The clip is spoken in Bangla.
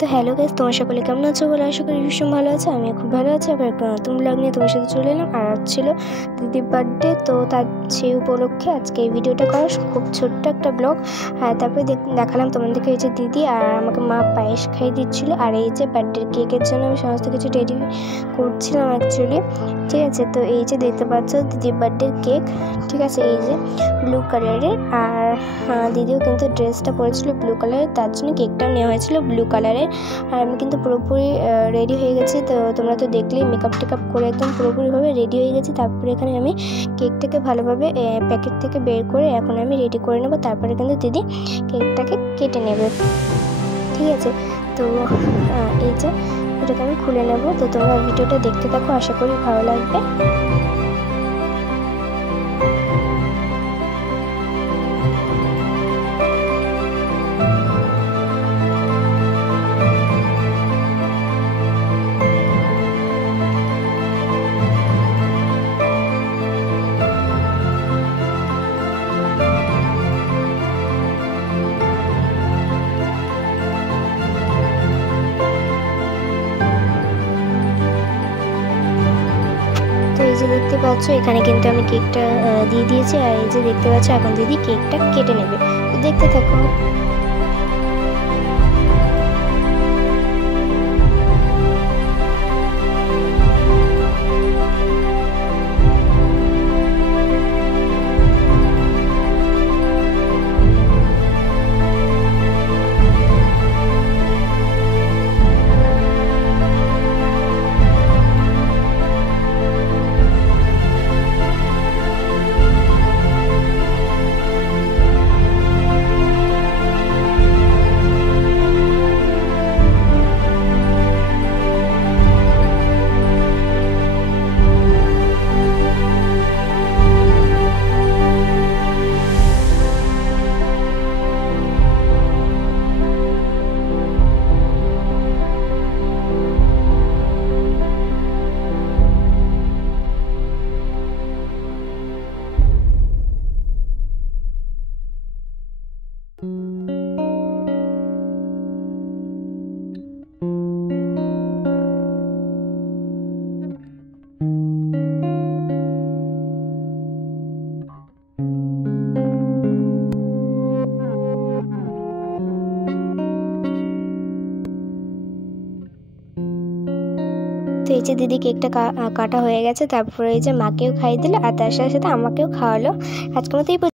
তো হ্যালো গাইস, তোমার সকলে কেমন আছো বলে আশা করি ভীষণ ভালো আছে। আমি খুব ভালো আছি। আবার একটা নতুন ব্লগ নিয়ে তোমার সাথে চলে এলাম। আর আজ ছিল দিদির বার্থডে, তো তার সেই উপলক্ষে আজকে এই ভিডিওটা করা, খুব ছোট্ট একটা ব্লগ। তারপরে দেখালাম তোমাদেরকে এই যে দিদি আর আমাকে মা পায়েস খাইয়ে দিচ্ছিলো। আর এই যে বার্থডের কেকের জন্য আমি সমস্ত কিছু রেডি করছিলাম অ্যাকচুয়ালি, ঠিক আছে। তো এই যে দেখতে পাচ্ছ দিদির বার্থডের কেক, ঠিক আছে, এই যে ব্লু কালারের। আর দিদিও কিন্তু ড্রেসটা পরেছিল ব্লু কালারের, তার জন্য কেকটাও নেওয়া হয়েছিল ব্লু কালারের। আর আমি কিন্তু পুরোপুরি রেডি হয়ে গেছি। তো তোমরা তো দেখলেই মেকআপ টেকআপ করে একদম পুরোপুরিভাবে রেডি হয়ে গেছি। তারপরে এখানে আমি কেকটাকে ভালোভাবে প্যাকেট থেকে বের করে এখন আমি রেডি করে নেবো। তারপরে কিন্তু দিদি কেকটাকে কেটে নেবে, ঠিক আছে। তো এই যে এটাকে আমি খুলে নেব। তো তোমরা ভিডিওটা দেখতে থাকো, আশা করি ভালো লাগবে। এই যে দেখতে পাচ্ছ এখানে কিন্তু আমি কেকটা দিয়ে দিয়েছি। আর এই যে দেখতে পাচ্ছ এখন দিদি কেকটা কেটে নেবে, তো দেখতে থাকো। তো এই যে দিদি কেকটা কাটা হয়ে গেছে। তারপরে এই যে মাকেও খাইয়ে দিল আর তার সাথে সাথে আমাকেও খাওয়ালো। আজকের মতো এই